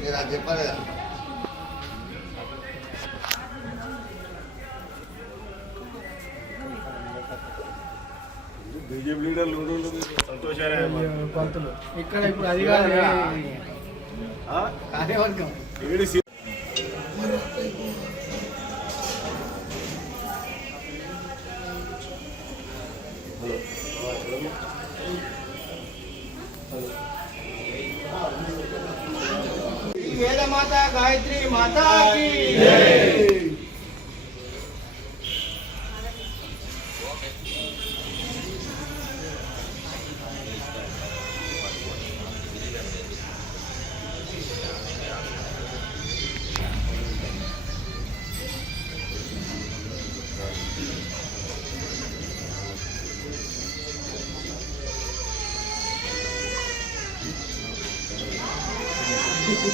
మీరు అది చెప్పాలి కదా బీజేపీ లీడర్లు సంతోషాలే ఇక్కడ ఇప్పుడు అది కార్యవర్గం. ఏడు సీ- వేదమాత గాయత్రి మాతా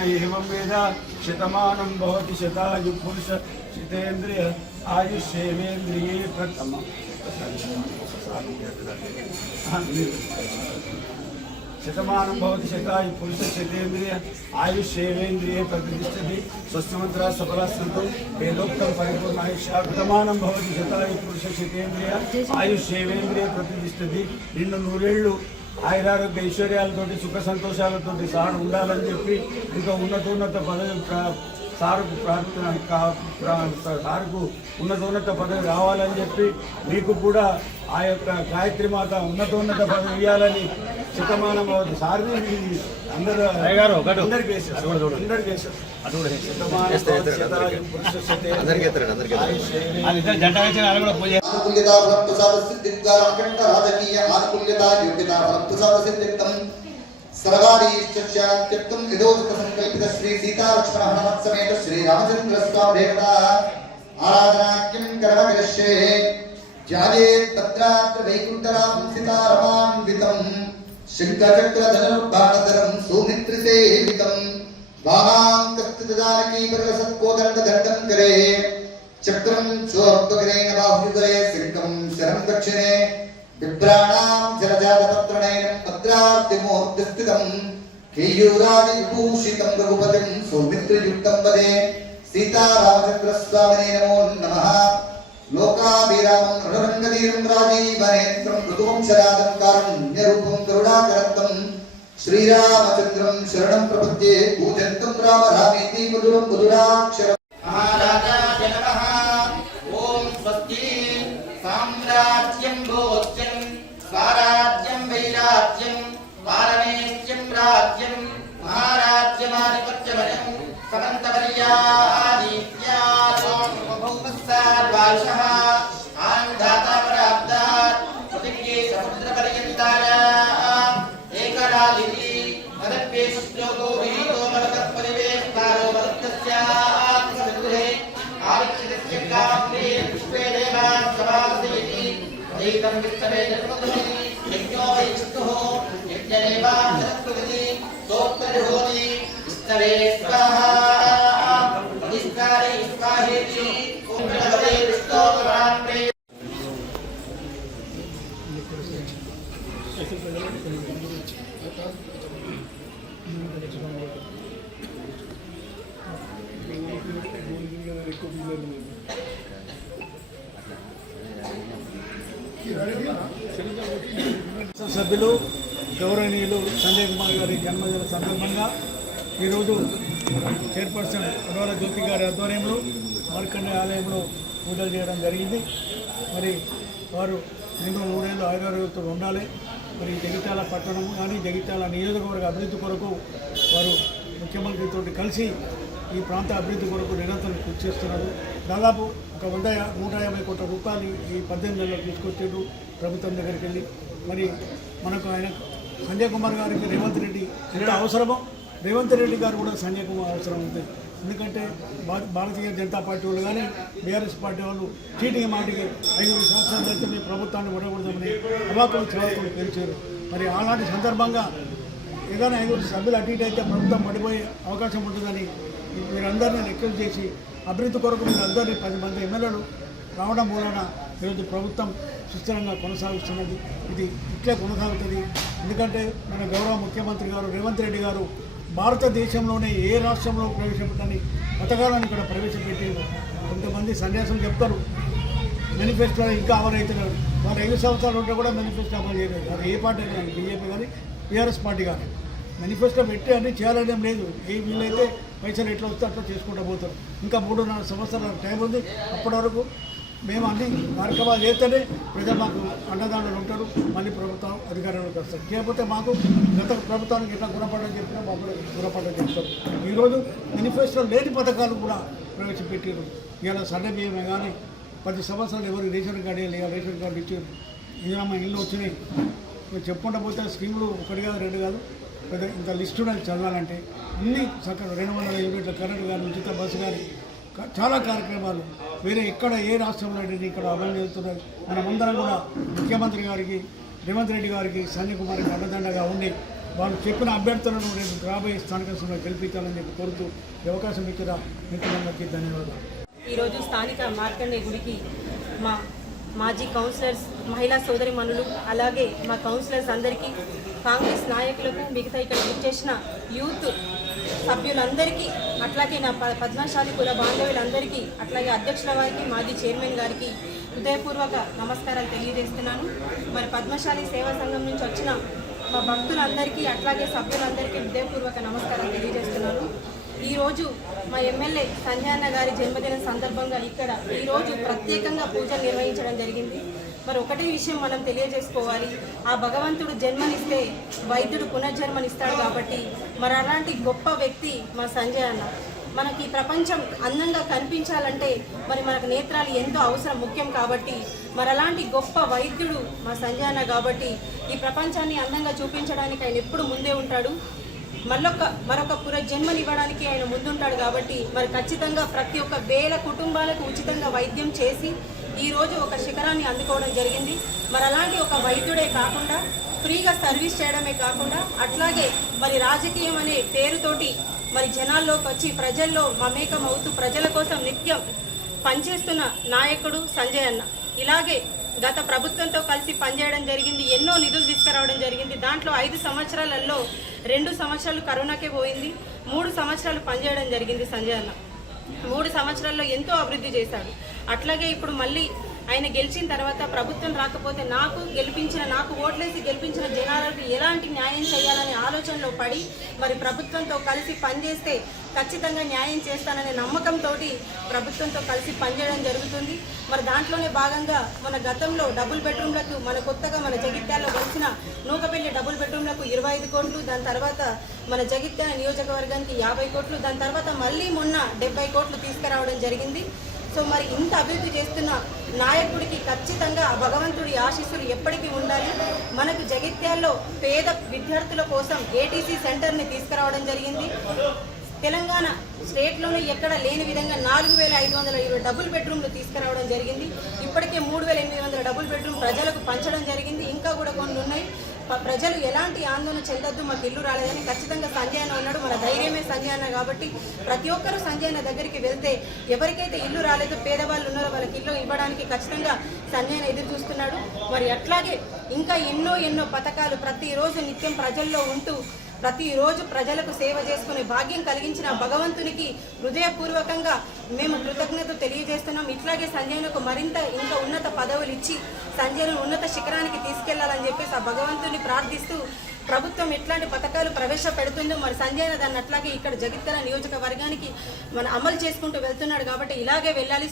ప్రభాకర్ సార్ మీరు రండి. ఇక్కడ, ఇక్కడ. एवं वेद शतमानं भवति शतायु पुरुष शतेन्द्रिय आयुष्येवेन्द्रिये प्रथम శతమానం భవతి శతాయు పురుష శతేంద్రియ ఆయుష్యేవేంద్రియ ప్రతిష్టతి స్వస్థమంత్ర సఫలాస్తంతో వేదోక్తం పరిపూర్ణ ఆయుష్య శతమానం భవతి శతాయు పురుష శతేంద్రియ ఆయుష్యేవేంద్రియ ప్రతిష్టతి నిన్ను నూరేళ్లు ఆయురారోగ్య ఐశ్వర్యాలతోటి సుఖ సంతోషాలతోటి సార్ ఉండాలని చెప్పి ఇంకా ఉన్నతోన్నత పదవి సారుకు ప్రార్థన కా- ప్రా- సారుకు ఉన్నతోన్నత పదవి రావాలని చెప్పి మీకు కూడా ఆ యొక్క గాయత్రి మాత ఉన్నతోన్నత పదవి ఇవ్వాలని శతమానం అవుతుంది ఇది అందరూ అందరికి. అందరికి ఆనుకూల్యతా అఖండ రాజకీయ ఆనుకూల్యతా యోగ్యతా సర్వారీశ్చర్యాత్యక్తం యథోచిత సంకల్పిత శ్రీ సీతా లక్ష్మణ హనుమత్ సమేత శ్రీ రామచంద్ర స్వామి దేవత ఆరాధనాఖ్యం కర్మ విరశ్యే ధ్యాయే తత్రాత్ర వైకుంఠరాం సీతారమాన్వితం శంఖచక్ర ధనుర్బాణధరం సౌమిత్రిసేవితం వామాంకస్థితజానకీ పరసత్కోదండ దండం కరే చక్రం చోర్ధ్వగిరైన బాహుయుగరే శంఖం శరం దక్షిణే బిభ్రాణాం జలజాతపత్రనయనం భద్రార్తిమూర్తిస్థితం కేయూరాది విభూషితం రఘుపతిం సౌమిత్రయుక్తం వదే సీతారామచంద్రస్వామినే నమో నమః आयुषः आयुः दाता प्राप्तात् प्रतिज्ञे समुद्रपर्यन्तायाः एकरालिति मदप्ये श्लोको विहितो मलकत्परिवेष्टारो मलकस्यात्मसंग्रहे आरक्षितस्य काम्ये पुष्पे देवान् समासते इति एतं वित्तवे जन्मकृति यज्ञो वै विष्णुः यज्ञदेवान् संस्कृति सोक्तजुहोति विस्तवे स्वाहा। निस्कारे स्वाहेति సభ్యులు గౌరవనీయులు సంజయ్ కుమార్ గారి జన్మదిన సందర్భంగా ఈరోజు చైర్పర్సన్ అడవల జ్యోతి గారి ఆధ్వర్యంలో మార్కండ ఆలయంలో పూజలు చేయడం జరిగింది. మరి వారు ఎన్నో మూడేళ్ళు ఆయుర్వేదంతో ఉండాలి. మరి జగిత్యాల పట్టణం కానీ జగిత్యాల నియోజకవర్గ అభివృద్ధి కొరకు వారు ముఖ్యమంత్రితో కలిసి ఈ ప్రాంత అభివృద్ధి కొరకు నిరంతరం కృషి చేస్తున్నారు. దాదాపు ఒక వంద నూట యాభై కోట్ల రూపాయలు ఈ పద్దెనిమిది నెలల్లో తీసుకొచ్చారు ప్రభుత్వం దగ్గరికి వెళ్ళి. మరి మనకు ఆయన సంజయ్ కుమార్ గారికి రేవంత్ రెడ్డి ఎంత అవసరమో. రేవంత్ రెడ్డి గారు కూడా సంజయ్ కుమార్ అవసరం ఉంది. ఎందుకంటే భారతీయ జనతా పార్టీ వాళ్ళు కానీ బీఆర్ఎస్ పార్టీ వాళ్ళు చీటికి మాటికి ఐదు సంవత్సరాలు అయితే మీ ప్రభుత్వాన్ని ఉండకూడదని అవాకులు చివాకులు పెంచారు మరి అలాంటి సందర్భంగా ఏదైనా ఐదుగురు సభ్యులు అటు ఇటు అయితే ప్రభుత్వం పడిపోయే అవకాశం ఉంటుందని మీరందరినీ రిక్వెస్ట్ చేసి అభివృద్ధి కొరకు మీరందరినీ పది మంది ఎమ్మెల్యేలు రావడం మూలన ఈరోజు ప్రభుత్వం సుస్థిరంగా కొనసాగుతున్నది ఇది ఇట్లే కొనసాగుతుంది. ఎందుకంటే మన గౌరవ ముఖ్యమంత్రి గారు రేవంత్ రెడ్డి గారు భారతదేశంలోనే ఏ రాష్ట్రంలో ప్రవేశపెట్టని పథకాలను ఇక్కడ ప్రవేశపెట్టి కొంతమంది సన్యాసం చెప్తారు. మేనిఫెస్టో ఇంకా అమలు అవుతున్నారు. వాళ్ళు ఐదు సంవత్సరాలు ఉంటే కూడా మేనిఫెస్టో అమలు చేయలేదు. అది ఏ పార్టీ కానీ బీజేపీ కానీ టీఆర్ఎస్ పార్టీ కానీ. మేనిఫెస్టో పెట్టి అన్నీ చేయాలనేం లేదు. ఏ వీళ్ళైతే పైసలు ఎట్లా వస్తే అట్లా చేసుకుంటూ పోతారు. ఇంకా మూడున్నర సంవత్సరాల టైం ఉంది. అప్పటి వరకు మేము అన్ని కార్యక్రమాలు చేస్తేనే ప్రజలు మాకు అండదండలు ఉంటారు. మళ్ళీ ప్రభుత్వం అధికారంలోకి వస్తారు లేకపోతే మాకు గత ప్రభుత్వానికి ఎట్లా గుణపడని చెప్పినా మాకు కూడా గుణపడని చెప్తారు. ఈరోజు మేనిఫెస్టో లేని పథకాలు కూడా ప్రవేశపెట్టారు ఇలా సన్న బియ్యమే కానీ పది సంవత్సరాలు ఎవరు రేషన్ కార్డు లేదా రేషన్ కార్డు ఇచ్చారు. ఇందిరమ్మ ఇల్లు వచ్చినాయి. చెప్పుకుంటా పోతే స్కీములు ఒకటి కాదు రెండు కాదు. పెద్ద ఇంత లిస్టు నాకు చదవాలంటే. అన్ని చక్కగా రెండు వందల యూనిట్ల కరెంట్ కానీ ఉచిత బస్సు కానీ చాలా కార్యక్రమాలు. వేరే ఎక్కడ ఏ రాష్ట్రంలో అనేది ఇక్కడ అమలు చేస్తున్నారు మనమందరం కూడా ముఖ్యమంత్రి గారికి రేవంత్ రెడ్డి గారికి సన్నీ కుమార్కి అండదండగా ఉండి వాళ్ళు చెప్పిన అభ్యర్థులను రేపు రాబోయే స్థానిక సభలో గెలిపించాలని చెప్పి కోరుతూ ఈ అవకాశం ఇచ్చిన మిత్రులందరికీ ధన్యవాదాలు. ఈరోజు స్థానిక మార్కండే గుడికి మా మాజీ కౌన్సిలర్స్ మహిళా సోదరి మనులు అలాగే మా కౌన్సిలర్స్ అందరికీ కాంగ్రెస్ నాయకులకు మిగతా ఇక్కడ చేసిన యూత్ సభ్యులందరికీ అట్లాగే నా ప పద్మశాలి కుల బాంధవులందరికీ అట్లాగే అధ్యక్షుల వారికి మాజీ చైర్మన్ గారికి హృదయపూర్వక నమస్కారాలు తెలియజేస్తున్నాను. మరి పద్మశాలి సేవా సంఘం నుంచి వచ్చిన మా భక్తులందరికీ అట్లాగే సభ్యులందరికీ హృదయపూర్వక నమస్కారాలు తెలియజేస్తున్నాను. ఈరోజు మా ఎమ్మెల్యే సంధ్యాన్న గారి జన్మదిన సందర్భంగా ఇక్కడ ఈరోజు ప్రత్యేకంగా పూజలు నిర్వహించడం జరిగింది. మరి ఒకటే విషయం మనం తెలియజేసుకోవాలి. ఆ భగవంతుడు జన్మనిస్తే వైద్యుడు పునర్జన్మనిస్తాడు కాబట్టి మరి అలాంటి గొప్ప వ్యక్తి మా సంజయ్ అన్న. మనకి ఈ ప్రపంచం అందంగా కనిపించాలంటే మరి మనకు నేత్రాలు ఎంతో అవసరం ముఖ్యం కాబట్టి మరి అలాంటి గొప్ప వైద్యుడు మా సంజయ్ అన్న కాబట్టి ఈ ప్రపంచాన్ని అందంగా చూపించడానికి ఆయన ఎప్పుడు ముందే ఉంటాడు. మళ్ళొక్క మరొక పునర్జన్మనివ్వడానికి ఆయన ముందుంటాడు కాబట్టి మరి ఖచ్చితంగా ప్రతి ఒక్క వేల కుటుంబాలకు ఉచితంగా వైద్యం చేసి ఈ రోజు ఒక శిఖరాన్ని అందుకోవడం జరిగింది. మరి అలాంటి ఒక వైద్యుడే కాకుండా ఫ్రీగా సర్వీస్ చేయడమే కాకుండా అట్లాగే మరి రాజకీయం అనే పేరుతోటి మరి జనాల్లోకి వచ్చి ప్రజల్లో మమేకం అవుతూ ప్రజల కోసం నిత్యం పనిచేస్తున్న నాయకుడు సంజయ్ అన్న. ఇలాగే గత ప్రభుత్వంతో కలిసి పనిచేయడం జరిగింది. ఎన్నో నిధులు తీసుకురావడం జరిగింది. దాంట్లో ఐదు సంవత్సరాలలో రెండు సంవత్సరాలు కరోనాకే పోయింది. మూడు సంవత్సరాలు పనిచేయడం జరిగింది సంజయ్ అన్న. మూడు సంవత్సరాల్లో ఎంతో అభివృద్ధి చేశాడు. అట్లాగే ఇప్పుడు మళ్ళీ ఆయన గెలిచిన తర్వాత ప్రభుత్వం రాకపోతే నాకు గెలిపించిన నాకు ఓట్లేసి గెలిపించిన జనాలకు ఎలాంటి న్యాయం చేయాలనే ఆలోచనలో పడి మరి ప్రభుత్వంతో కలిసి పనిచేస్తే ఖచ్చితంగా న్యాయం చేస్తాననే నమ్మకంతో ప్రభుత్వంతో కలిసి పనిచేయడం జరుగుతుంది. మరి దాంట్లోనే భాగంగా మన గతంలో డబుల్ బెడ్రూమ్లకు మన కొత్తగా మన జగిత్యాల్లో వచ్చిన నూకపల్లి డబుల్ బెడ్రూమ్లకు ఇరవై ఐదు కోట్లు దాని తర్వాత మన జగిత్యాల నియోజకవర్గానికి యాభై కోట్లు దాని తర్వాత మళ్ళీ మొన్న డెబ్బై కోట్లు తీసుకురావడం జరిగింది. సో మరి ఇంత అభివృద్ధి చేస్తున్న నాయకుడికి ఖచ్చితంగా భగవంతుడి ఆశీస్సులు ఎప్పటికీ ఉండాలి. మనకు జగిత్యాల్లో పేద విద్యార్థుల కోసం ఏటీసీ సెంటర్ని తీసుకురావడం జరిగింది. తెలంగాణ స్టేట్లోనే ఎక్కడ లేని విధంగా నాలుగు వేల ఐదు వందల ఇరవై డబుల్ బెడ్రూమ్లు తీసుకురావడం జరిగింది. ఇప్పటికే మూడు వేల ఎనిమిది వందల డబుల్ బెడ్రూమ్ ప్రజలకు పంచడం జరిగింది. ఇంకా కూడా కొన్ని ఉన్నాయి. ప్రజలు ఎలాంటి ఆందోళన చెందొద్దు మాకు ఇల్లు రాలేదని ఖచ్చితంగా సంజయ్ అన్న ఉన్నాడు. మన ధైర్యమే సంజయ్ అన్న కాబట్టి ప్రతి ఒక్కరూ సంజయ్ అన్న దగ్గరికి వెళ్తే ఎవరికైతే ఇల్లు రాలేదో పేదవాళ్ళు ఉన్నారో వాళ్ళకి ఇల్లు ఇవ్వడానికి ఖచ్చితంగా సంజయ్ అన్న ఎదురు చూస్తున్నాడు. మరి అట్లాగే ఇంకా ఎన్నో ఎన్నో పథకాలు ప్రతిరోజు నిత్యం ప్రజల్లో ఉంటూ ప్రతిరోజు ప్రజలకు సేవ చేసుకునే భాగ్యం కలిగించిన భగవంతునికి హృదయపూర్వకంగా మేము కృతజ్ఞత తెలియజేస్తున్నాం. ఇట్లాగే సంజయ్నకు మరింత ఇంకా ఉన్నత పదవులు ఇచ్చి సంజయ్ను ఉన్నత శిఖరానికి తీసుకెళ్ళాలని చెప్పేసి ఆ భగవంతుని ప్రార్థిస్తూ ప్రభుత్వం ఎట్లాంటి పథకాలు ప్రవేశపెడుతుందో మరి సంజయ్ దాన్ని అట్లాగే ఇక్కడ జగిత్యాల నియోజకవర్గానికి మన అమలు చేసుకుంటూ వెళ్తున్నాడు కాబట్టి ఇలాగే వెళ్ళాలి.